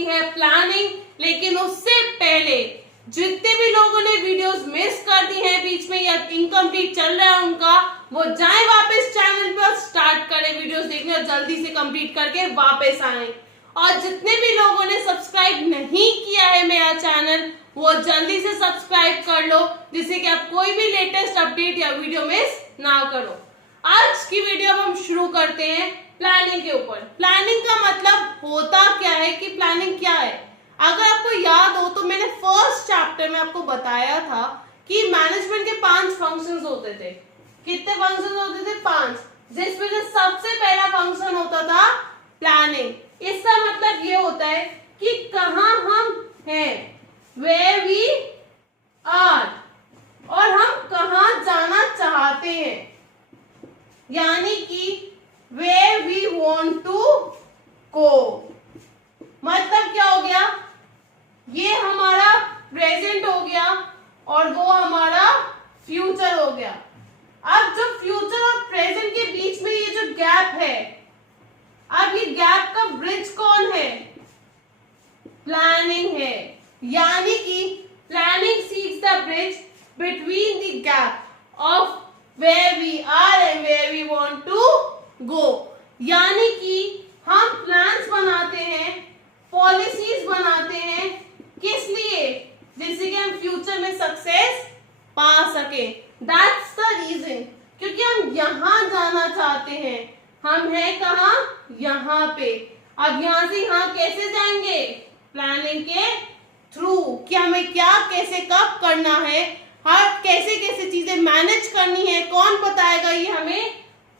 होती है प्लानिंग। लेकिन उससे पहले जितने भी लोगों ने वीडियोस मिस कर दी हैं बीच में या इनकम्प्लीट चल रहा है उनका, वो जाए वापस चैनल पे और स्टार्ट करें वीडियोस देखने और जल्दी से कंप्लीट करके वापस आए। और जितने भी लोगों ने सब्सक्राइब नहीं किया है मेरा चैनल, वो जल्दी से सब्सक्राइब कर लो, जिससे कि आप कोई भी लेटेस्ट अपडेट या वीडियो मिस ना करो। आज की वीडियो हम शुरू करते हैं प्लानिंग के ऊपर। प्लानिंग का मतलब होता क्या है कि प्लानिंग क्या है। अगर आपको याद हो तो मैंने फर्स्ट चैप्टर में आपको बताया था कि मैनेजमेंट के 5 फंक्शंस होते थे। कितने फंक्शंस होते थे? 5, जिसमें से सबसे पहला फंक्शन होता था प्लानिंग। इसका मतलब ये होता है कि कहाँ हम हैं, where we are, और हम कहाँ जाना चाहते हैं, यानी कि where we want to go। मतलब क्या हो गया, ये हमारा प्रेजेंट हो गया और वो हमारा फ्यूचर हो गया। अब जो फ्यूचर और प्रेजेंट के बीच में ये जो गैप है, अब ये गैप का ब्रिज कौन है? प्लानिंग है। यानी कि planning seeks the bridge between the gap of where we are and where we want to go. यानी कि हम प्लान्स बनाते हैं, पॉलिसीज बनाते हैं, किस लिए? जिससे कि हम फ्यूचर में सक्सेस पा सके। दैट्स द रीजन, क्योंकि हम यहाँ जाना चाहते हैं। हम हैं कहाँ? यहाँ पे। अब यहाँ से यहाँ कैसे जाएंगे? प्लानिंग के थ्रू। कि हमें क्या, कैसे, कब करना है, हर कैसे कैसे चीजें मैनेज करनी है, कौन बताएगा? ये हमें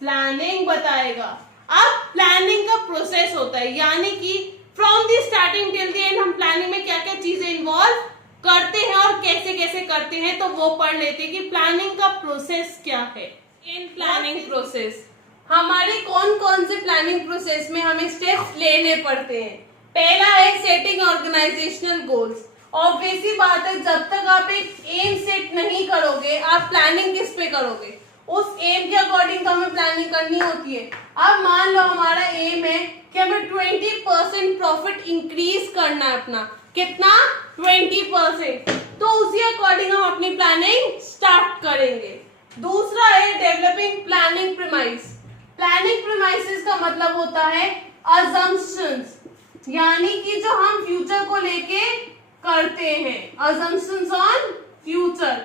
प्लानिंग बताएगा। अब प्लानिंग का प्रोसेस होता है, यानी कि from the starting till the end हम प्लानिंग में क्या क्या चीजें इन्वॉल्व करते हैं और कैसे कैसे करते हैं, तो वो पढ़ लेते हैं कि प्लानिंग का प्रोसेस क्या है। इन प्लानिंग प्रोसेस हमारे कौन कौन से प्लानिंग प्रोसेस में हमें स्टेप्स लेने पड़ते हैं। पहला है सेटिंग ऑर्गेनाइजेशनल गोल्स। ऑब्वियस सी बात है, जब तक आप एक एम सेट नहीं करोगे, आप प्लानिंग किस पे करोगे? उस एम के अकॉर्डिंग तो हमें प्लानिंग करनी होती है। अब मान लो हमारा एम है कि हमें 20% प्रॉफिट इंक्रीज करना है अपना। कितना? 20%। तो उसी अकॉर्डिंग हम अपनी प्लानिंग स्टार्ट करेंगे। दूसरा है developing planning premise. Planning premises का मतलब होता है अजम्पशंस, यानी कि जो हम फ्यूचर को लेके करते हैं, अजम्पशंस ऑन फ्यूचर।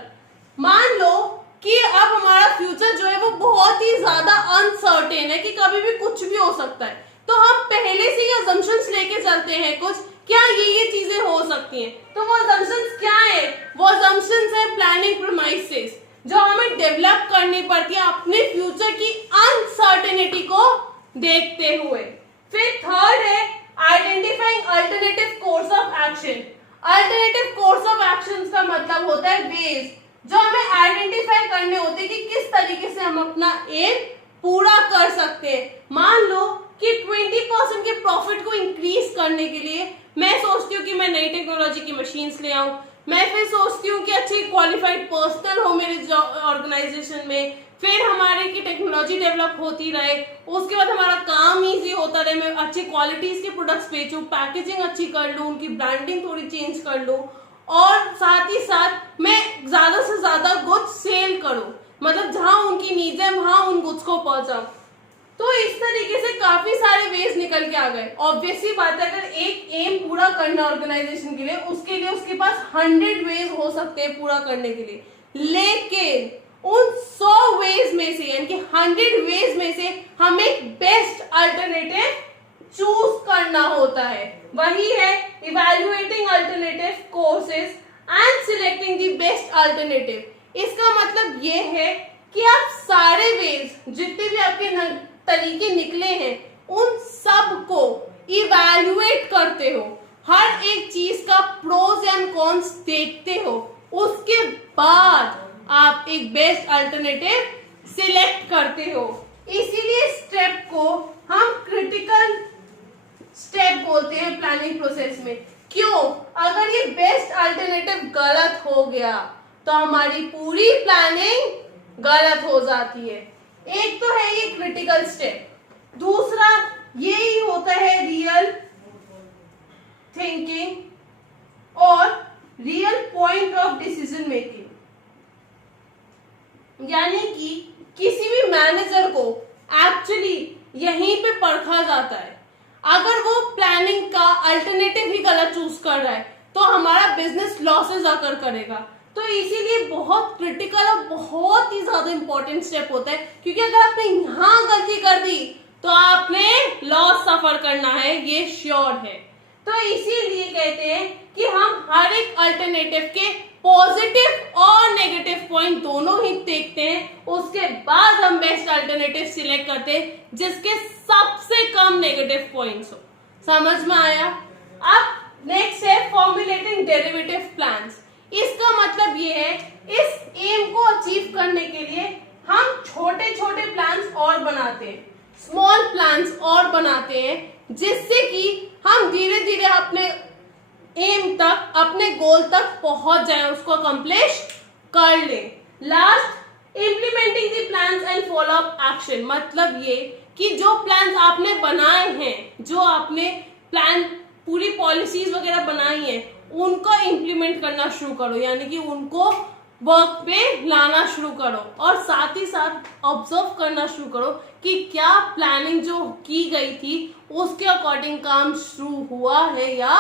मान लो कि अब हमारा फ्यूचर जो है वो बहुत ही ज्यादा अनसर्टेन है कि कभी भी कुछ भी हो सकता है, तो हम पहले से ही अजम्पशंस लेके चलते हैं कुछ, क्या ये चीजें हो सकती हैं। तो वो अजम्पशंस क्या है? वो अजम्पशंस है प्लानिंग प्रीमाइसेस, जो हमें डेवलप करनी पड़ती है अपने फ्यूचर की अनसर्टेनिटी को देखते हुए। फिर थर्ड है identifying alternative course of action. Alternative course of action का मतलब होता है वेज, जो हमें आइडेंटिफाई करने होते हैं कि किस तरीके से हम अपना एम पूरा कर सकते हैं। मान लो कि 20% के प्रॉफिट को इंक्रीज करने के लिए मैं सोचती हूँ कि मैं नई टेक्नोलॉजी की मशीन्स ले आऊं। मैं फिर सोचती हूँ कि अच्छी क्वालिफाइड पर्सनल हो मेरे ऑर्गेनाइजेशन में। फिर हमारे की टेक्नोलॉजी डेवलप होती रहे, उसके बाद हमारा काम इजी होता रहे, मैं अच्छी क्वालिटीज के प्रोडक्ट्स बेचूं, पैकेजिंग अच्छी कर लूं, उनकी ब्रांडिंग थोड़ी चेंज कर लूं, और साथ ही साथ मैं ज्यादा से ज्यादा गुड्स सेल करूं। मतलब जहां उनकी नीड्स है वहां उन गुड्स को पहुंचाऊं। तो इस तरीके से काफी सारे वेज निकल के आ गए। ऑब्वियसली बात है, अगर एक एम पूरा करना ऑर्गेनाइजेशन के लिए, उसके लिए उसके पास 100 वेज हो सकते हैं पूरा करने के लिए, लेकिन उन 100 वेज में से, यानी कि 100 वेज में से हमें बेस्ट अल्टरनेटिव चूज करना होता है। वही है evaluating alternative courses and selecting the best alternative. इसका मतलब ये है कि आप सारे वेज, जितने भी आपके तरीके निकले हैं, उन सब को इवैल्यूएट करते हो, हर एक चीज का प्रोज एंड कॉन्स देखते हो, उसके बाद आप एक बेस्ट अल्टरनेटिव सिलेक्ट करते हो। इसीलिए स्टेप को हम क्रिटिकल स्टेप बोलते हैं प्लानिंग प्रोसेस में। क्यों? अगर ये बेस्ट अल्टरनेटिव गलत हो गया तो हमारी पूरी प्लानिंग गलत हो जाती है। एक तो है ये क्रिटिकल स्टेप, दूसरा यही होता है रियल थिंकिंग और real point of decision making. यानी कि किसी भी मैनेजर को एक्चुअली यहीं पे परखा जाता है। अगर वो प्लानिंग का अल्टरनेटिव ही गलत चूज कर रहा है तो हमारा बिजनेस लॉसेस आकर करेगा। तो इसीलिए बहुत क्रिटिकल और बहुत ही ज्यादा इंपॉर्टेंट स्टेप होता है, क्योंकि अगर आपने यहाँ गलती कर दी तो आपने लॉस सफर करना है, ये श्योर है। तो इसीलिए कहते हैं कि हम हर एक अल्टरनेटिव के पॉजिटिव और नेगेटिव पॉइंट दोनों ही देखते हैं, उसके बाद हम बेस्ट अल्टरनेटिव सिलेक्ट करते हैं जिसके सबसे कम नेगेटिव पॉइंट्स हो। समझ में आया? अब नेक्स्ट है फॉर्मुलेटिंग डेरिवेटिव प्लान्स। इसका मतलब ये है इस एम को अचीव करने के लिए हम छोटे छोटे प्लान्स और बनाते हैं, स्मॉल प्लान्स और बनाते हैं, जिससे कि हम धीरे धीरे अपने एम तक, अपने गोल तक पहुंच जाए, उसको अकम्प्लिश कर ले। Last, implementing the plans and follow up action. मतलब ये कि जो प्लान्स आपने बनाए हैं, जो आपने प्लान पूरी पॉलिसीज वगैरह बनाई हैं, उनको इम्प्लीमेंट करना शुरू करो, यानी कि उनको वर्क पे लाना शुरू करो और साथ ही साथ ऑब्जर्व करना शुरू करो कि क्या प्लानिंग जो की गई थी उसके अकॉर्डिंग काम शुरू हुआ है या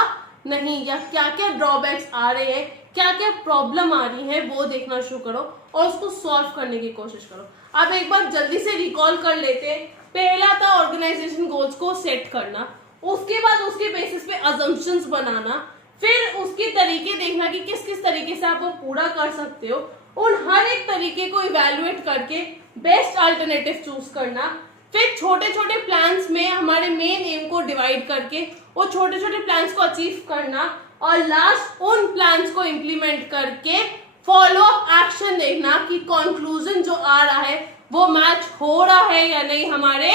नहीं, या क्या क्या ड्रॉबैक्स आ रहे हैं, क्या क्या प्रॉब्लम आ रही है, वो देखना शुरू करो और उसको सॉल्व करने की कोशिश करो। अब एक बार जल्दी से रिकॉल कर लेते हैं। पहला था ऑर्गेनाइजेशन गोल्स को सेट करना, उसके बाद उसके बेसिस पे अजम्पशंस बनाना, फिर उसके तरीके देखना कि किस किस तरीके से आप वो पूरा कर सकते हो, उन हर एक तरीके को इवैल्यूएट करके बेस्ट अल्टरनेटिव चूज करना, फिर छोटे छोटे प्लान्स में हमारे मेन एम को डिवाइड करके वो छोटे छोटे प्लान्स को अचीव करना, और लास्ट उन प्लान्स को इम्प्लीमेंट करके फॉलो अप एक्शन देखना कि कंक्लूजन जो आ रहा है वो मैच हो रहा है या नहीं हमारे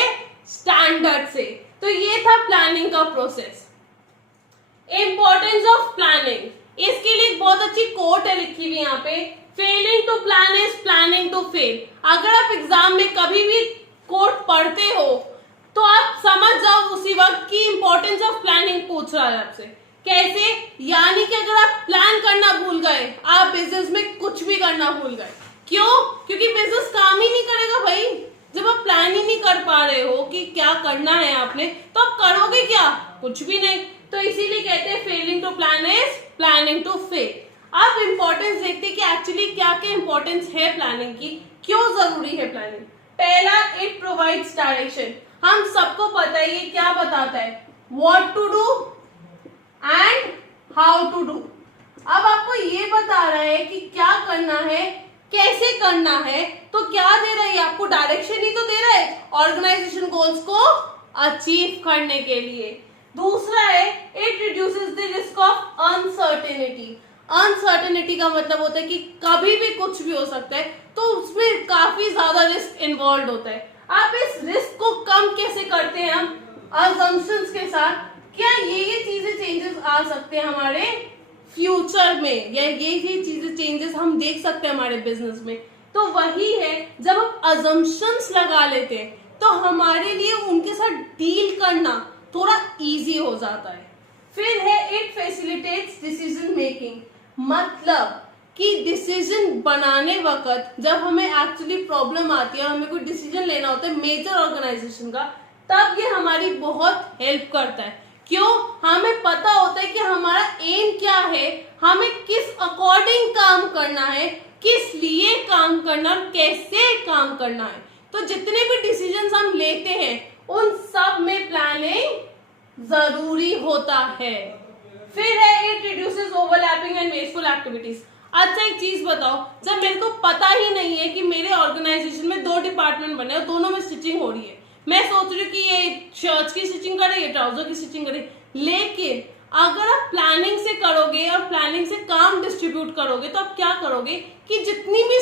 स्टैंडर्ड से। तो ये था प्लानिंग का प्रोसेस। इंपॉर्टेंस ऑफ प्लानिंग, इसके लिए बहुत अच्छी कोट है लिखी हुई यहाँ पे, failing to plan is planning to fail. अगर आप एग्जाम में कभी भी कोट पढ़ते हो तो आप समझ जाओ उसी वक्त की इंपॉर्टेंस ऑफ प्लानिंग पूछ रहा है आपसे। कैसे? यानी कि अगर आप प्लान करना भूल गए, आप बिजनेस में कुछ भी करना भूल गए। क्यों? क्योंकि बिजनेस काम ही नहीं करेगा भाई। जब आप प्लान ही नहीं कर पा रहे हो कि क्या करना है आपने, तो आप करोगे क्या? कुछ भी नहीं। तो इसीलिए कहते हैं failing to plan is planning to fail. अब इंपॉर्टेंस देखते हैं कि एक्चुअली क्या क्या इंपॉर्टेंस है प्लानिंग की, क्यों जरूरी है प्लानिंग। पहला, इट प्रोवाइड्स डायरेक्शन। हम सबको पता है ये क्या बताता है, what to do and how to do. अब आपको ये बता रहा है कि क्या करना है, कैसे करना है, तो क्या दे रहा है आपको? डायरेक्शन ही तो दे रहा है ऑर्गेनाइजेशन गोल्स को अचीव करने के लिए। दूसरा है, it reduces the risk of uncertainty. Uncertainty का मतलब होता है कि कभी भी कुछ भी हो सकता है, तो उसमें काफी ज्यादा रिस्क इन्वॉल्व होता है। आप इस रिस्क को कम कैसे करते हैं? हम अजम्पशंस के साथ, क्या ये चीजें चेंजेस आ सकते हैं हमारे फ्यूचर में, या ये चीजें चेंजेस हम देख सकते हैं हमारे बिजनेस में। तो वही है, जब हम अजम्पशंस लगा लेते हैं तो हमारे लिए उनके साथ डील करना थोड़ा इजी हो जाता है। फिर है, इट फैसिलिटेट्स डिसीजन मेकिंग। मतलब कि डिसीजन बनाने वक्त जब हमें एक्चुअली प्रॉब्लम आती है, हमें कोई डिसीजन लेना होता है मेजर ऑर्गेनाइजेशन का, तब ये हमारी बहुत हेल्प करता है। क्यों? हमें पता होता है कि हमारा एम क्या है, हमें किस अकॉर्डिंग काम करना है, किस लिए काम करना और कैसे काम करना है। तो जितने भी डिसीजंस हम लेते हैं उन सब में प्लानिंग जरूरी होता है। फिर है, it reduces overlapping and wasteful activities. अच्छा एक चीज बताओ, जब मेरे को पता ही नहीं है कि मेरे ऑर्गेनाइजेशन में 2 डिपार्टमेंट बने और दोनों में स्टिचिंग हो रही है, मैं सोच रही हूँ कि ये शर्ट्स की स्टिचिंग करे, ये ट्राउजर की स्टिचिंग करे, लेकिन अगर आप प्लानिंग से करोगे और प्लानिंग से काम डिस्ट्रीब्यूट करोगे तो आप क्या करोगे कि जितनी भी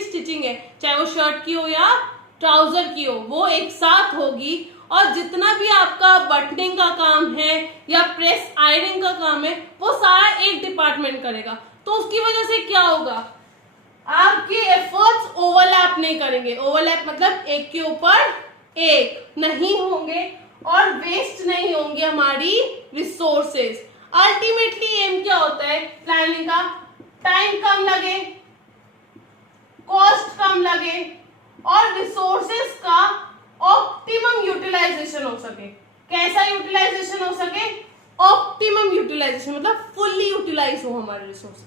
स्टिचिंग है, चाहे वो शर्ट की हो या ट्राउजर की हो, वो एक साथ होगी, और जितना भी आपका बटनिंग का काम है या प्रेस आयरनिंग का काम है वो सारा एक डिपार्टमेंट करेगा। तो उसकी वजह से क्या होगा, आपके एफर्ट्स ओवरलैप नहीं करेंगे। ओवरलैप मतलब एक के ऊपर एक नहीं होंगे, और वेस्ट नहीं होंगी हमारी रिसोर्सेज। अल्टीमेटली एम क्या होता है प्लानिंग का? टाइम कम लगे, कॉस्ट कम लगे और रिसोर्सेज का ऑप्टिमम यूटिलाइजेशन हो सके। कैसा यूटिलाइजेशन हो सके? ऑप्टिमम यूटिलाइजेशन, मतलब फुल्ली यूटिलाइज हो हमारे रिसोर्सेज।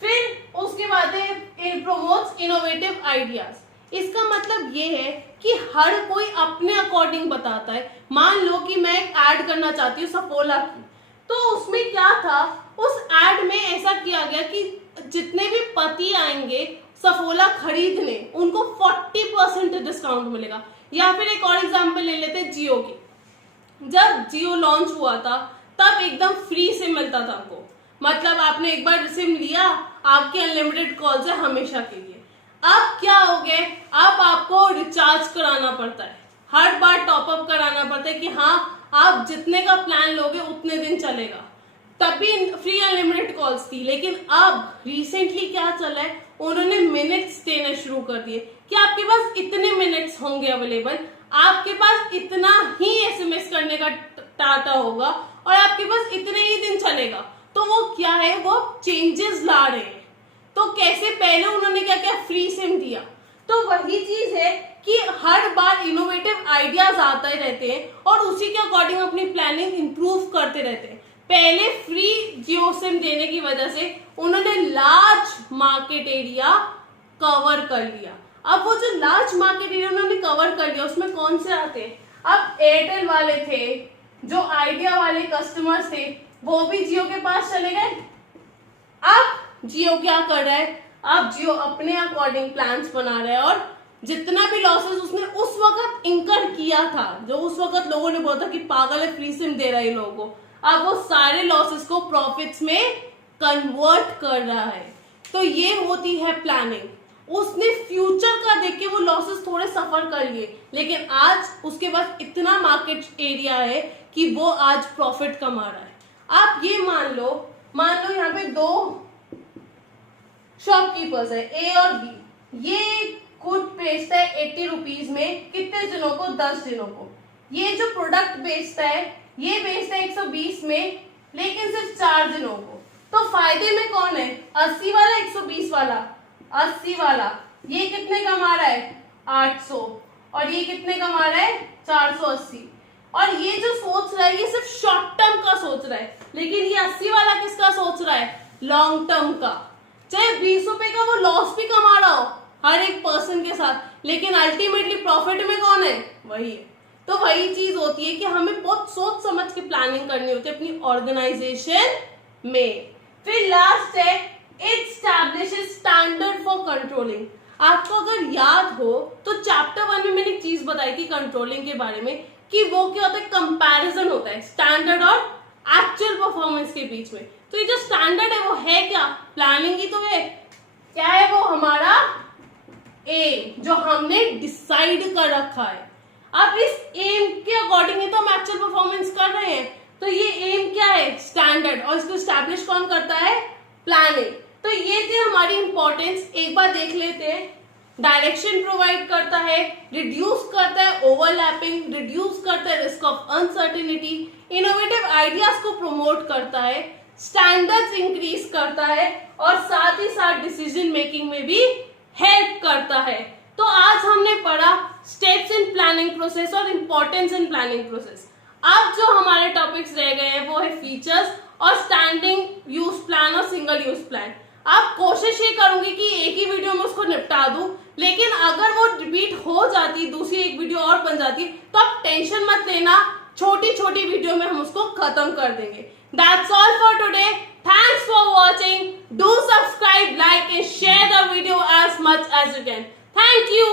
फिर उसके बाद है इट प्रोमोट्स इनोवेटिव आइडियाज। इसका मतलब ये है कि हर कोई अपने अकॉर्डिंग बताता है। मान लो कि मैं एक ऐड करना चाहती हूँ सफोला की, तो उसमें क्या था, उस ऐड में ऐसा किया गया कि जितने भी पति आएंगे सफोला खरीदने, उनको 40% डिस्काउंट मिलेगा। या फिर एक और एग्जांपल ले लेते हैं जियो की। जब जियो लॉन्च हुआ था तब एकदम फ्री सिम मिलता था हमको, मतलब आपने एक बार सिम लिया, आपके अनलिमिटेड कॉल्स है हमेशा के लिए। अब क्या हो गया, अब आपको रिचार्ज कराना पड़ता है, हर बार टॉपअप कराना पड़ता है कि हाँ आप जितने का प्लान लोगे उतने दिन चलेगा। तभी फ्री अनलिमिटेड कॉल्स थी, लेकिन अब रिसेंटली क्या चला है, उन्होंने मिनट्स देना शुरू कर दिए कि आपके पास इतने मिनट्स होंगे अवेलेबल, आपके पास इतना ही एसएमएस करने का डाटा होगा और आपके पास इतने ही दिन चलेगा। तो वो क्या है, वो चेंजेस ला रहे हैं। तो कैसे, पहले उन्होंने क्या किया, फ्री सिम दिया। तो वही चीज है कि हर बार इनोवेटिव आइडियाज आते रहते हैं और उसी के अकॉर्डिंग अपनी प्लानिंग इंप्रूव करते रहते हैं। पहले फ्री जियो सिम देने की वजह से उन्होंने लार्ज मार्केट एरिया कवर कर लिया। अब वो जो लार्ज मार्केट एरिया उन्होंने कवर कर लिया, उसमें कौन से आते हैं, अब एयरटेल वाले थे, जो आइडिया वाले कस्टमर्स थे वो भी जियो के पास चले गए। अब जियो क्या कर रहा है, अब जियो अपने अकॉर्डिंग प्लान्स बना रहा है और जितना भी लॉसेस उसने उस वक्त इंकर किया था, जो उस वक्त लोगों ने बोला था कि पागल है फ्री सिम दे रहा है लोगों को, अब वो सारे लॉसेस को प्रॉफिट्स में कन्वर्ट कर रहा है। तो ये होती है प्लानिंग। उसने फ्यूचर का देख के वो लॉसेस थोड़े सफर कर लिए, लेकिन आज उसके पास इतना मार्केट एरिया है कि वो आज प्रॉफिट कमा रहा है। आप ये मान लो यहाँ पे दो शॉपकीपर्स है ए और बी। ये खुद बेचता है 80 रुपीज में, कितने दिनों को, 10 दिनों को। ये जो प्रोडक्ट बेचता है ये बेचता है 120 में, लेकिन सिर्फ 4 दिनों को। तो फायदे में कौन है, 80 वाला 120 वाला? 80 वाला। ये कितने कमा रहा है, 800, और ये कितने कमा रहा है, 480। और ये जो सोच रहा है ये सिर्फ शॉर्ट टर्म का सोच रहा है, लेकिन ये 80 वाला किसका सोच रहा है, लॉन्ग टर्म का। चाहे 20 रुपए का वो लॉस भी कमा रहा हो हर एक पर्सन के साथ, लेकिन अल्टीमेटली प्रॉफिट में कौन है, वही है। तो वही चीज होती है कि हमें बहुत सोच समझ के प्लानिंग करनी होती है अपनी ऑर्गेनाइजेशन में। फिर लास्ट है it establishes standard for controlling. आपको अगर याद हो तो चैप्टर 1 में मैंने एक चीज बताई थी कंट्रोलिंग के बारे में, कि वो क्या होता है, कंपैरिजन होता है स्टैंडर्ड और एक्चुअल परफॉर्मेंस के बीच में। तो ये जो स्टैंडर्ड है वो है क्या, प्लानिंग ही तो है। क्या है वो, हमारा एम जो हमने डिसाइड कर रखा है। अब इस एम के अकॉर्डिंग ही तो हम एक्चुअल परफॉर्मेंस कर रहे हैं। तो ये एम क्या है, स्टैंडर्ड, और इसको स्टैब्लिश कौन करता है, प्लानिंग। तो ये थी हमारी इंपॉर्टेंस, एक बार देख लेते हैं। डायरेक्शन प्रोवाइड करता है, रिड्यूस करता है ओवरलैपिंग, रिड्यूस करता है risk of uncertainty, innovative ideas को प्रमोट करता है, स्टैंडर्ड्स इंक्रीज करता है और साथ ही साथ डिसीजन मेकिंग में भी हेल्प करता है। तो आज हमने पढ़ा स्टेप्स इन प्लानिंग प्रोसेस और इंपॉर्टेंस इन प्लानिंग प्रोसेस। अब जो हमारे टॉपिक्स रह गए हैं वो है फीचर्स और स्टैंडिंग यूज प्लान और सिंगल यूज प्लान। अब कोशिश ये करूंगी कि एक ही वीडियो में उसको निपटा दूं, लेकिन अगर वो रिपीट हो जाती, दूसरी एक वीडियो और बन जाती, तो आप टेंशन मत लेना, छोटी छोटी वीडियो में हम उसको खत्म कर देंगे। That's all for today. Thanks for watching. Do subscribe, like and share the video as much as you can. Thank you.